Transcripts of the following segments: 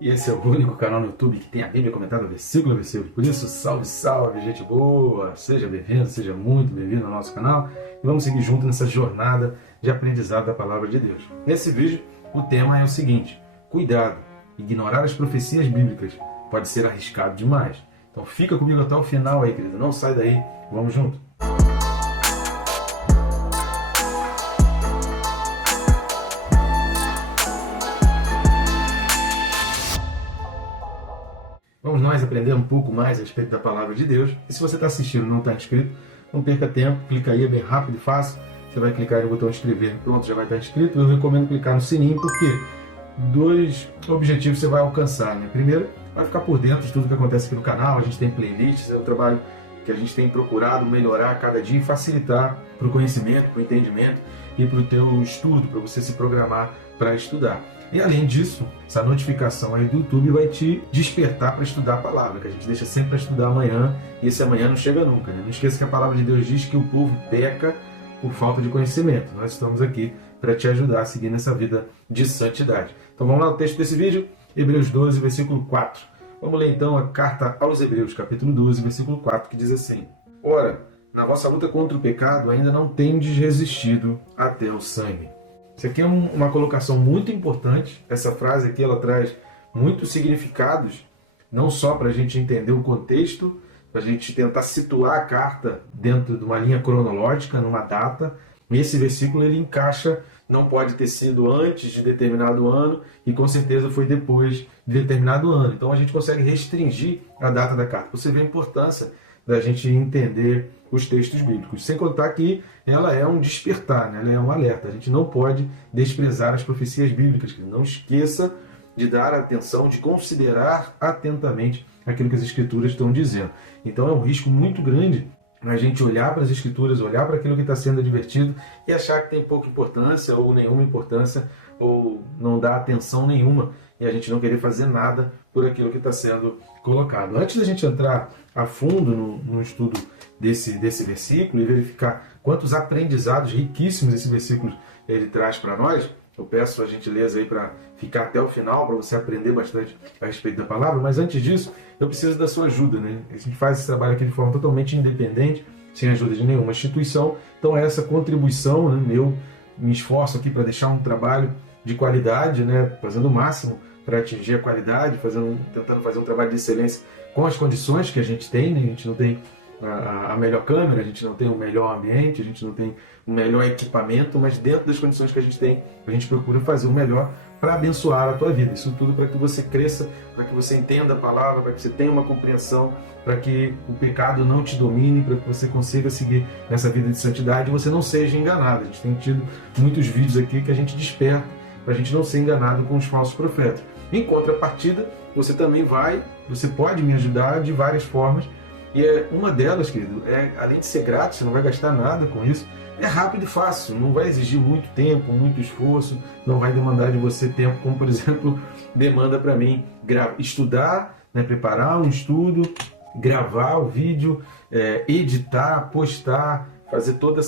E esse é o único canal no YouTube que tem a Bíblia comentada versículo a versículo. Por isso, salve, salve, gente boa! Seja bem-vindo, seja muito bem-vindo ao nosso canal. E vamos seguir junto nessa jornada de aprendizado da Palavra de Deus. Nesse vídeo, o tema é o seguinte: cuidado, ignorar as profecias bíblicas pode ser arriscado demais. Então fica comigo até o final aí, querido. Não sai daí, vamos junto. Vamos nós aprender um pouco mais a respeito da Palavra de Deus. E se você está assistindo e não está inscrito, não perca tempo, clica aí, é bem rápido e fácil. Você vai clicar no botão inscrever, pronto, já vai estar inscrito. Eu recomendo clicar no sininho, porque dois objetivos você vai alcançar, né? Primeiro, vai ficar por dentro de tudo que acontece aqui no canal. A gente tem playlists, é um trabalho que a gente tem procurado melhorar a cada dia e facilitar para o conhecimento, para o entendimento e para o teu estudo, para você se programar para estudar. E além disso, essa notificação aí do YouTube vai te despertar para estudar a palavra, que a gente deixa sempre para estudar amanhã, e esse amanhã não chega nunca, né? Não esqueça que a palavra de Deus diz que o povo peca por falta de conhecimento. Nós estamos aqui para te ajudar a seguir nessa vida de santidade. Então vamos lá no texto desse vídeo, Hebreus 12, versículo 4. Vamos ler então a carta aos Hebreus, capítulo 12, versículo 4, que diz assim: Ora, na vossa luta contra o pecado ainda não tendes resistido até o sangue. Isso aqui é uma colocação muito importante. Essa frase aqui ela traz muitos significados, não só para a gente entender o contexto, para a gente tentar situar a carta dentro de uma linha cronológica, numa data. Esse versículo ele encaixa, não pode ter sido antes de determinado ano e com certeza foi depois de determinado ano. Então a gente consegue restringir a data da carta. Você vê a importância da gente entender os textos bíblicos. Sem contar que ela é um despertar, né? Ela é um alerta. A gente não pode desprezar as profecias bíblicas. Não esqueça de dar atenção, de considerar atentamente aquilo que as Escrituras estão dizendo. Então é um risco muito grande a gente olhar para as Escrituras, olhar para aquilo que está sendo advertido e achar que tem pouca importância ou nenhuma importância ou não dar atenção nenhuma e a gente não querer fazer nada por aquilo que está sendo colocado. Antes da gente entrar a fundo no estudo desse versículo e verificar quantos aprendizados riquíssimos esse versículo ele traz para nós, eu peço a gentileza aí para ficar até o final, para você aprender bastante a respeito da palavra, mas antes disso, eu preciso da sua ajuda, né? A gente faz esse trabalho aqui de forma totalmente independente, sem ajuda de nenhuma instituição, então essa contribuição, né? Eu me esforço aqui para deixar um trabalho de qualidade, né? Fazendo o máximo para atingir a qualidade, tentando fazer um trabalho de excelência com as condições que a gente tem, né? A gente não tem a melhor câmera, a gente não tem o melhor ambiente, a gente não tem o melhor equipamento, mas dentro das condições que a gente tem, a gente procura fazer o melhor para abençoar a tua vida. Isso tudo para que você cresça, para que você entenda a palavra, para que você tenha uma compreensão, para que o pecado não te domine, para que você consiga seguir nessa vida de santidade e você não seja enganado. A gente tem tido muitos vídeos aqui que a gente desperta para a gente não ser enganado com os falsos profetas. Em contrapartida, você pode me ajudar de várias formas. E uma delas, querido, além de ser grátis, você não vai gastar nada com isso, é rápido e fácil, não vai exigir muito tempo, muito esforço, não vai demandar de você tempo, como por exemplo, demanda para mim estudar, né, preparar um estudo, gravar o vídeo, editar, postar, fazer todo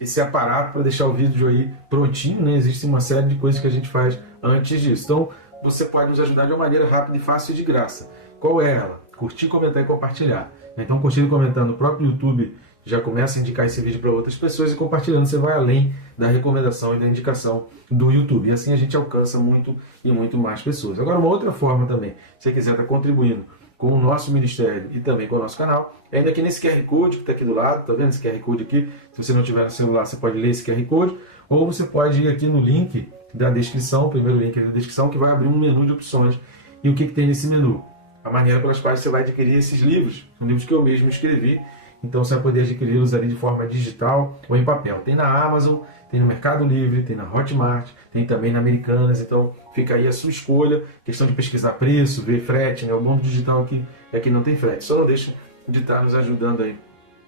esse aparato para deixar o vídeo aí prontinho, né? Existe uma série de coisas que a gente faz antes disso. Então, você pode nos ajudar de uma maneira rápida e fácil e de graça. Qual é ela? Curtir, comentar e compartilhar. Então, curtindo e comentando, o próprio YouTube já começa a indicar esse vídeo para outras pessoas e compartilhando você vai além da recomendação e da indicação do YouTube. E assim a gente alcança muito e muito mais pessoas. Agora, uma outra forma também, se você quiser estar contribuindo com o nosso ministério e também com o nosso canal, é ainda aqui nesse QR Code que está aqui do lado, tá vendo esse QR Code aqui? Se você não tiver no celular, você pode ler esse QR Code, ou você pode ir aqui no link da descrição, o primeiro link da descrição, que vai abrir um menu de opções. E o que tem nesse menu? A maneira pelas quais você vai adquirir esses livros, são livros que eu mesmo escrevi, então você vai poder adquiri-los ali de forma digital ou em papel. Tem na Amazon, tem no Mercado Livre, tem na Hotmart, tem também na Americanas, então fica aí a sua escolha, questão de pesquisar preço, ver frete, né? O bom do digital aqui é que não tem frete, só não deixa de estar nos ajudando aí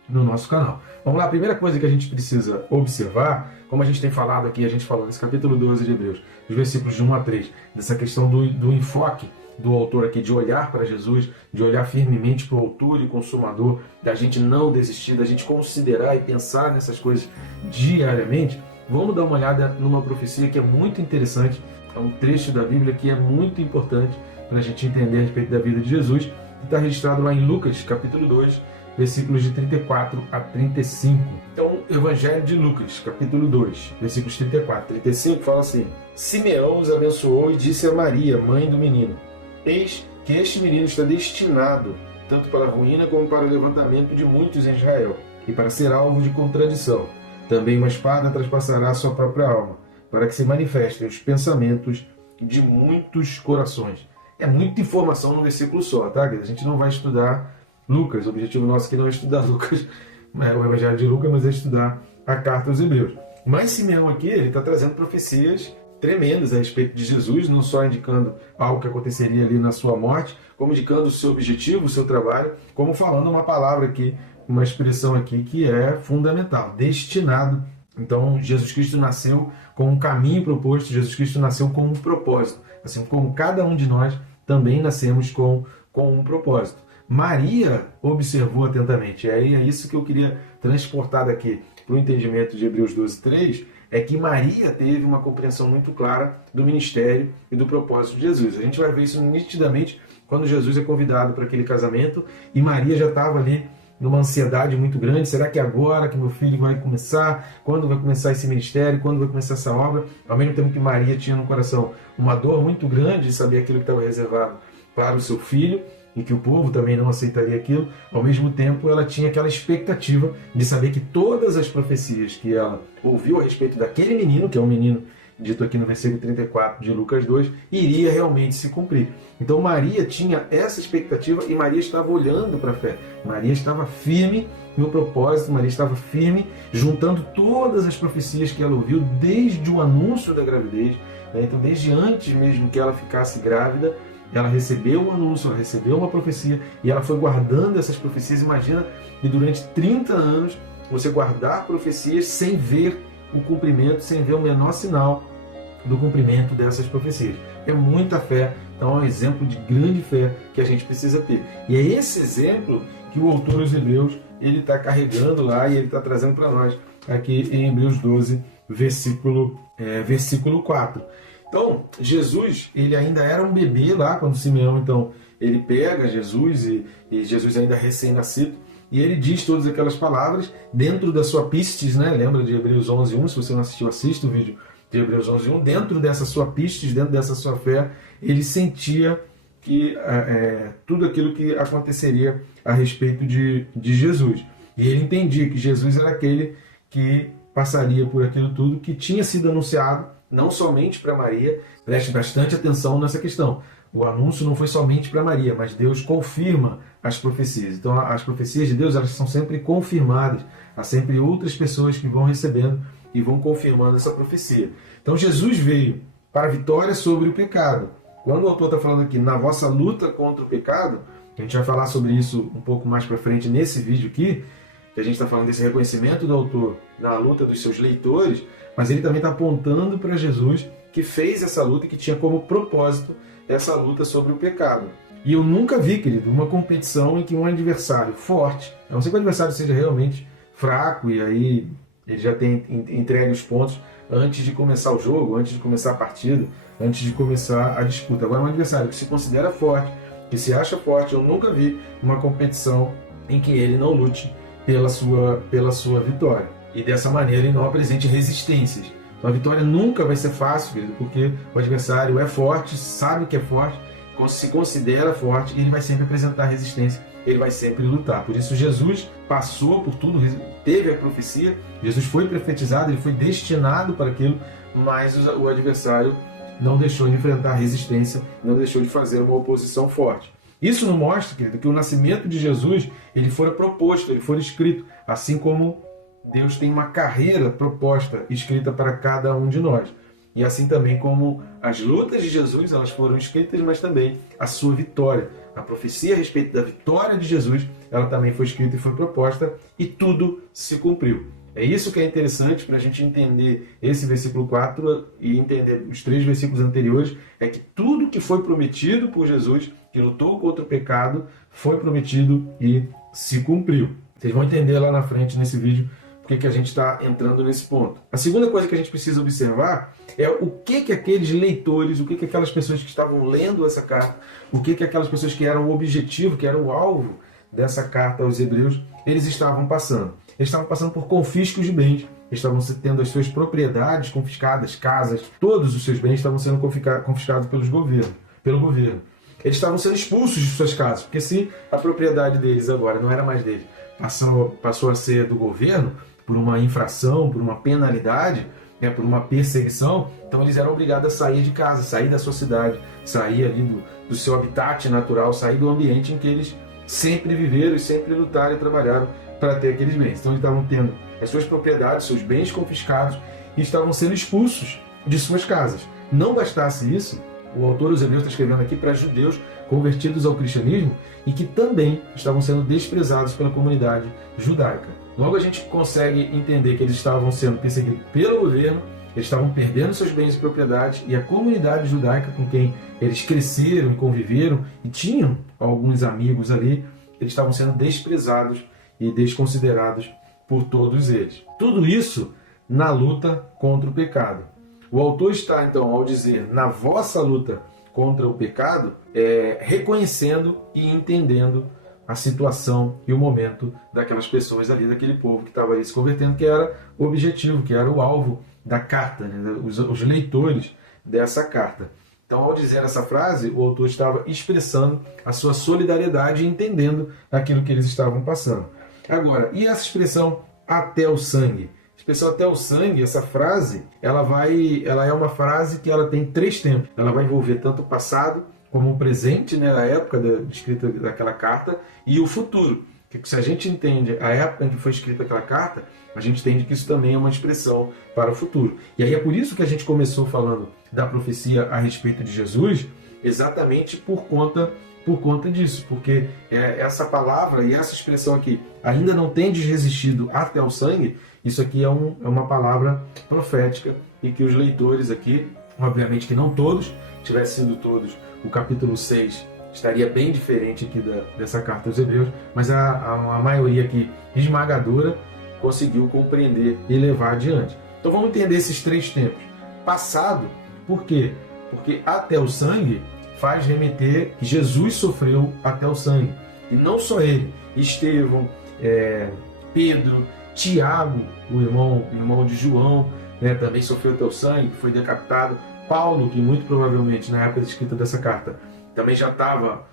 no nosso canal. Vamos lá, a primeira coisa que a gente precisa observar, como a gente tem falado aqui, a gente falou nesse capítulo 12 de Hebreus, os versículos de 1 a 3, dessa questão do enfoque do autor aqui, de olhar para Jesus, de olhar firmemente para o autor e consumador, da gente não desistir, da gente considerar e pensar nessas coisas diariamente. Vamos dar uma olhada numa profecia que é muito interessante, é um trecho da Bíblia que é muito importante para a gente entender a respeito da vida de Jesus, que está registrado lá em Lucas, capítulo 2, versículos de 34 a 35. Então, Evangelho de Lucas, capítulo 2, versículos 34 a 35, fala assim: Simeão os abençoou e disse a Maria, mãe do menino: Eis que este menino está destinado tanto para a ruína como para o levantamento de muitos em Israel, e para ser alvo de contradição. Também uma espada traspassará a sua própria alma, para que se manifestem os pensamentos de muitos corações. É muita informação no versículo só, tá? A gente não vai estudar Lucas, o objetivo nosso aqui não é estudar Lucas, o Evangelho de Lucas, mas é estudar a carta aos Hebreus. Mas Simeão aqui, ele está trazendo profecias tremendas a respeito de Jesus, não só indicando algo que aconteceria ali na sua morte, como indicando o seu objetivo, o seu trabalho, como falando uma palavra aqui, uma expressão aqui que é fundamental, destinado. Então, Jesus Cristo nasceu com um caminho proposto, Jesus Cristo nasceu com um propósito, assim como cada um de nós também nascemos com um propósito. Maria observou atentamente, é isso que eu queria transportar daqui para o entendimento de Hebreus 12, 3, é que Maria teve uma compreensão muito clara do ministério e do propósito de Jesus. A gente vai ver isso nitidamente quando Jesus é convidado para aquele casamento e Maria já estava ali numa ansiedade muito grande. Será que é agora que meu filho vai começar? Quando vai começar esse ministério? Quando vai começar essa obra? Ao mesmo tempo que Maria tinha no coração uma dor muito grande de saber aquilo que estava reservado para o seu filho, e que o povo também não aceitaria aquilo, ao mesmo tempo ela tinha aquela expectativa de saber que todas as profecias que ela ouviu a respeito daquele menino, que é um menino dito aqui no versículo 34 de Lucas 2, iria realmente se cumprir. Então Maria tinha essa expectativa e Maria estava olhando para a fé. Maria estava firme no propósito, Maria estava firme, juntando todas as profecias que ela ouviu desde o anúncio da gravidez, né? Então desde antes mesmo que ela ficasse grávida, ela recebeu um anúncio, ela recebeu uma profecia e ela foi guardando essas profecias. Imagina que durante 30 anos você guardar profecias sem ver o cumprimento, sem ver o menor sinal do cumprimento dessas profecias. É muita fé, então é um exemplo de grande fé que a gente precisa ter. E é esse exemplo que o autor dos Hebreus ele está carregando lá e ele está trazendo para nós aqui em Hebreus 12, versículo 4. Então, Jesus, ele ainda era um bebê lá, quando Simeão, então, ele pega Jesus, e Jesus ainda recém-nascido, e ele diz todas aquelas palavras dentro da sua pistis, né? Lembra de Hebreus 11:1? Se você não assistiu, assista o vídeo de Hebreus 11:1. Dentro dessa sua pistis, dentro dessa sua fé, ele sentia que tudo aquilo que aconteceria a respeito de Jesus. E ele entendia que Jesus era aquele que passaria por aquilo tudo que tinha sido anunciado, não somente para Maria. Preste bastante atenção nessa questão. O anúncio não foi somente para Maria, mas Deus confirma as profecias. Então, as profecias de Deus, elas são sempre confirmadas. Há sempre outras pessoas que vão recebendo e vão confirmando essa profecia. Então, Jesus veio para a vitória sobre o pecado. Quando o autor está falando aqui, na vossa luta contra o pecado, a gente vai falar sobre isso um pouco mais para frente nesse vídeo aqui, que a gente está falando desse reconhecimento do autor na luta dos seus leitores, mas ele também está apontando para Jesus, que fez essa luta e que tinha como propósito essa luta sobre o pecado. E eu nunca vi, querido, uma competição em que um adversário forte, a não ser que o adversário seja realmente fraco e aí ele já tem entregue os pontos antes de começar o jogo, antes de começar a partida, antes de começar a disputa. Agora, um adversário que se considera forte, que se acha forte, eu nunca vi uma competição em que ele não lute pela sua vitória. E dessa maneira ele não apresente resistências. Então a vitória nunca vai ser fácil, querido, porque o adversário é forte, sabe que é forte, se considera forte e ele vai sempre apresentar resistência, ele vai sempre lutar. Por isso Jesus passou por tudo, teve a profecia, Jesus foi profetizado, ele foi destinado para aquilo, mas o adversário não deixou de enfrentar resistência, não deixou de fazer uma oposição forte. Isso não mostra, querido, que o nascimento de Jesus ele fora proposto, ele fora escrito, assim como Deus tem uma carreira proposta, escrita para cada um de nós. E assim também como as lutas de Jesus, elas foram escritas, mas também a sua vitória. A profecia a respeito da vitória de Jesus, ela também foi escrita e foi proposta, e tudo se cumpriu. É isso que é interessante para a gente entender esse versículo 4 e entender os 3 versículos anteriores, é que tudo que foi prometido por Jesus, que lutou contra o pecado, foi prometido e se cumpriu. Vocês vão entender lá na frente nesse vídeo que a gente está entrando nesse ponto. A segunda coisa que a gente precisa observar é o que aqueles leitores, o que aquelas pessoas que estavam lendo essa carta, o que aquelas pessoas que eram o objetivo, que eram o alvo dessa carta aos Hebreus, eles estavam passando. Eles estavam passando por confiscos de bens, eles estavam tendo as suas propriedades confiscadas, casas, todos os seus bens estavam sendo confiscados pelo governo. Eles estavam sendo expulsos de suas casas, porque se a propriedade deles agora não era mais deles, passou a ser do governo, por uma infração, por uma penalidade, por uma perseguição, então eles eram obrigados a sair de casa, sair da sua cidade, sair ali do seu habitat natural, sair do ambiente em que eles sempre viveram e sempre lutaram e trabalharam para ter aqueles bens. Então eles estavam tendo as suas propriedades, seus bens confiscados e estavam sendo expulsos de suas casas. Não bastasse isso, o autor dos Hebreus está escrevendo aqui para judeus convertidos ao cristianismo e que também estavam sendo desprezados pela comunidade judaica. Logo a gente consegue entender que eles estavam sendo perseguidos pelo governo, eles estavam perdendo seus bens e propriedades, e a comunidade judaica com quem eles cresceram e conviveram e tinham alguns amigos ali, eles estavam sendo desprezados e desconsiderados por todos eles. Tudo isso na luta contra o pecado. O autor está, então, ao dizer, na vossa luta contra o pecado, reconhecendo e entendendo a situação e o momento daquelas pessoas ali, daquele povo que estava ali se convertendo, que era o objetivo, que era o alvo da carta, né? os leitores dessa carta. Então, ao dizer essa frase, o autor estava expressando a sua solidariedade e entendendo aquilo que eles estavam passando. Agora, e essa expressão até o sangue? A expressão até o sangue, essa frase, ela é uma frase que ela tem 3 tempos. Ela vai envolver tanto o passado como o presente, né, a época da escrita daquela carta, e o futuro. Que se a gente entende a época em que foi escrita aquela carta, a gente entende que isso também é uma expressão para o futuro. E aí é por isso que a gente começou falando da profecia a respeito de Jesus, exatamente por conta disso, porque essa palavra e essa expressão aqui, ainda não tendes resistido até o sangue, isso aqui é uma palavra profética e que os leitores aqui, obviamente que não todos, tivessem sido todos, o capítulo 6 estaria bem diferente aqui dessa carta aos Hebreus, mas a maioria aqui esmagadora conseguiu compreender e levar adiante. Então vamos entender esses 3 tempos. Passado, por quê? Porque até o sangue faz remeter que Jesus sofreu até o sangue. E não só ele, Estevão, Pedro, Tiago, o irmão de João, né, também sofreu até o sangue, foi decapitado. Paulo, que muito provavelmente na época da escrita dessa carta também já estava,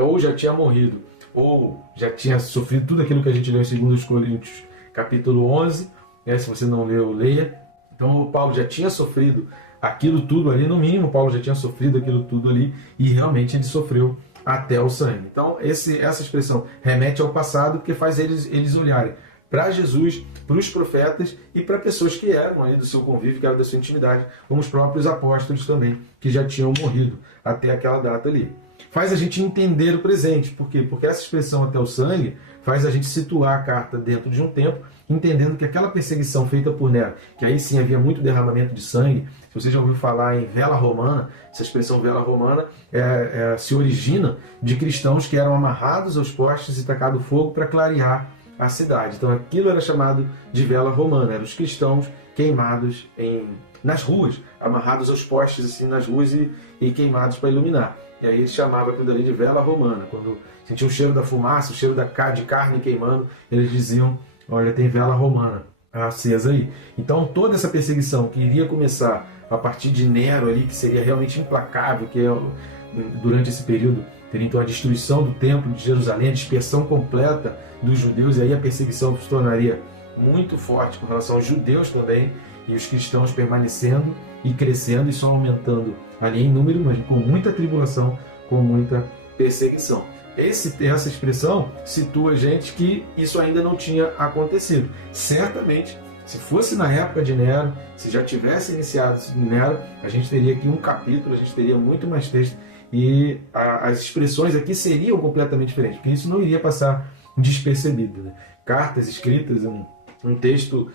ou já tinha morrido, ou já tinha sofrido tudo aquilo que a gente leu em 2 Coríntios, capítulo 11, né, se você não leu, leia. Então o Paulo já tinha sofrido aquilo tudo ali, no mínimo Paulo já tinha sofrido aquilo tudo ali, e realmente ele sofreu até o sangue. Então essa expressão remete ao passado, porque faz eles olharem para Jesus, para os profetas e para pessoas que eram ali do seu convívio, que eram da sua intimidade, como os próprios apóstolos também, que já tinham morrido até aquela data ali. Faz a gente entender o presente. Por quê? Porque essa expressão até o sangue faz a gente situar a carta dentro de um tempo, entendendo que aquela perseguição feita por Nero, que aí sim havia muito derramamento de sangue. Se você já ouviu falar em vela romana, essa expressão vela romana se origina de cristãos que eram amarrados aos postes e tacados fogo para clarear a cidade. Então aquilo era chamado de vela romana, eram os cristãos queimados nas ruas, amarrados aos postes assim nas ruas e queimados para iluminar. E aí eles chamavam aquilo ali de vela romana. Quando sentiam o cheiro da fumaça, o cheiro de carne queimando, eles diziam, olha, tem vela romana acesa aí. Então toda essa perseguição que iria começar a partir de Nero ali, que seria realmente implacável, que durante esse período teria então a destruição do templo de Jerusalém, a dispersão completa dos judeus, e aí a perseguição se tornaria muito forte com relação aos judeus também, e os cristãos permanecendo e crescendo e só aumentando ali em número, mas com muita tribulação, com muita perseguição. Essa expressão situa a gente que isso ainda não tinha acontecido. Certamente, se fosse na época de Nero, se já tivesse iniciado Nero, a gente teria aqui um capítulo, a gente teria muito mais texto, e as expressões aqui seriam completamente diferentes, porque isso não iria passar despercebido, né? Cartas escritas, um texto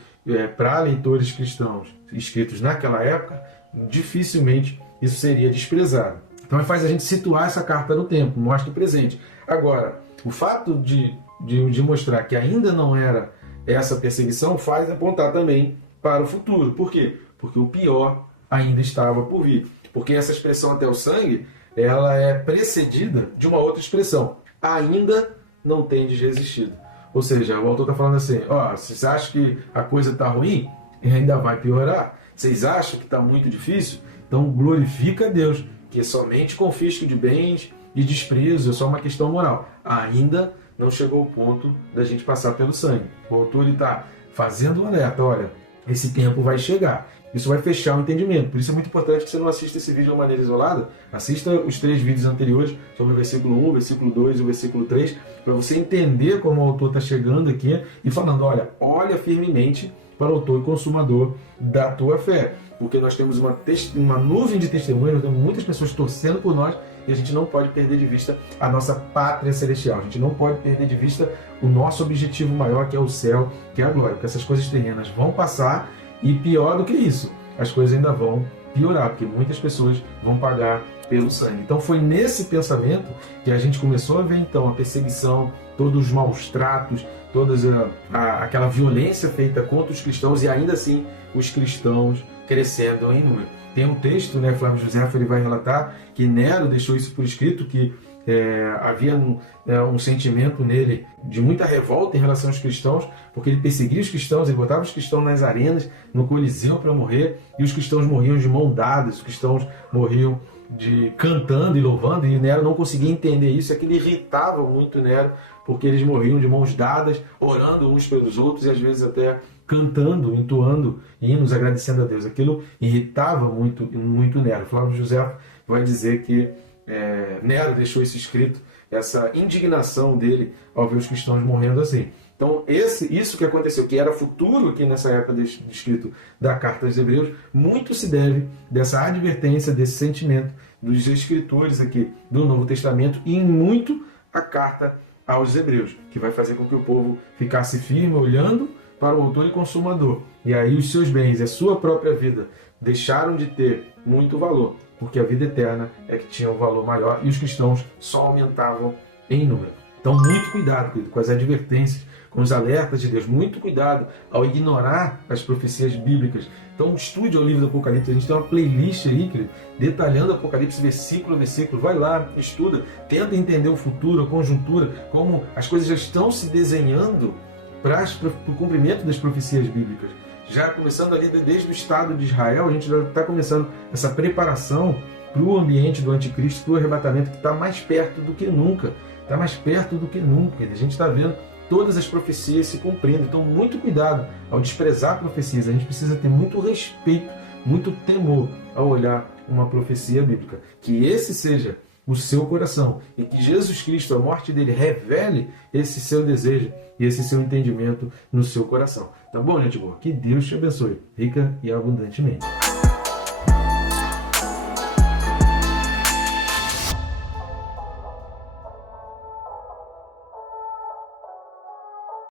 para leitores cristãos escritos naquela época, dificilmente isso seria desprezado. Então faz a gente situar essa carta no tempo, mostra o presente. Agora, o fato de mostrar que ainda não era essa perseguição faz apontar também para o futuro. Por quê? Porque o pior ainda estava por vir. Porque essa expressão até o sangue, ela é precedida de uma outra expressão. Ainda não tendes resistido. Ou seja, o autor está falando assim, vocês acham que a coisa está ruim? E ainda vai piorar. Vocês acham que está muito difícil? Então glorifica a Deus, que somente confisco de bens e desprezo é só uma questão moral. Ainda não chegou o ponto da gente passar pelo sangue. O autor está fazendo um alerta, olha, esse tempo vai chegar. Isso vai fechar o entendimento. Por isso é muito importante que você não assista esse vídeo de uma maneira isolada. Assista os 3 vídeos anteriores sobre o versículo 1, o versículo 2 e o versículo 3, para você entender como o autor está chegando aqui e falando, olha firmemente para o autor e consumador da tua fé. Porque nós temos uma nuvem de testemunhas, nós temos muitas pessoas torcendo por nós e a gente não pode perder de vista a nossa pátria celestial. A gente não pode perder de vista o nosso objetivo maior, que é o céu, que é a glória. Porque essas coisas terrenas vão passar e pior do que isso, as coisas ainda vão piorar, porque muitas pessoas vão pagar pelo sangue. Então foi nesse pensamento que a gente começou a ver então a perseguição, todos os maus tratos, toda aquela violência feita contra os cristãos e ainda assim os cristãos crescendo em número. Tem um texto, Flávio José ele vai relatar que Nero deixou isso por escrito, que havia um sentimento nele de muita revolta em relação aos cristãos, porque ele perseguia os cristãos, ele botava os cristãos nas arenas, no Coliseu para morrer, e os cristãos morriam de mão dadas, os cristãos morriam cantando e louvando, e Nero não conseguia entender isso, aquilo irritava muito Nero, porque eles morriam de mãos dadas, orando uns pelos outros e às vezes até cantando, entoando hinos, agradecendo a Deus. Aquilo irritava muito, muito Nero. Flávio José vai dizer que Nero deixou isso escrito, essa indignação dele ao ver os cristãos morrendo assim. Então, isso que aconteceu, que era futuro aqui nessa época descrito da Carta aos Hebreus, muito se deve dessa advertência, desse sentimento dos escritores aqui do Novo Testamento e em muito a Carta aos Hebreus, que vai fazer com que o povo ficasse firme, olhando para o autor e consumador. E aí os seus bens e a sua própria vida deixaram de ter muito valor, porque a vida eterna é que tinha um valor maior e os cristãos só aumentavam em número. Então, muito cuidado, querido, com as advertências, com os alertas de Deus. Muito cuidado ao ignorar as profecias bíblicas. Então, estude o livro do Apocalipse. A gente tem uma playlist aí, querido, detalhando o Apocalipse versículo a versículo. Vai lá, estuda, tenta entender o futuro, a conjuntura, como as coisas já estão se desenhando para o cumprimento das profecias bíblicas. Já começando ali desde o Estado de Israel, a gente já está começando essa preparação para o ambiente do anticristo, para o arrebatamento que está mais perto do que nunca. Está mais perto do que nunca. A gente está vendo todas as profecias se cumprindo. Então, muito cuidado ao desprezar profecias. A gente precisa ter muito respeito, muito temor ao olhar uma profecia bíblica. Que esse seja o seu coração e que Jesus Cristo, a morte dele, revele esse seu desejo e esse seu entendimento no seu coração. Tá bom, gente boa? Que Deus te abençoe, rica e abundantemente.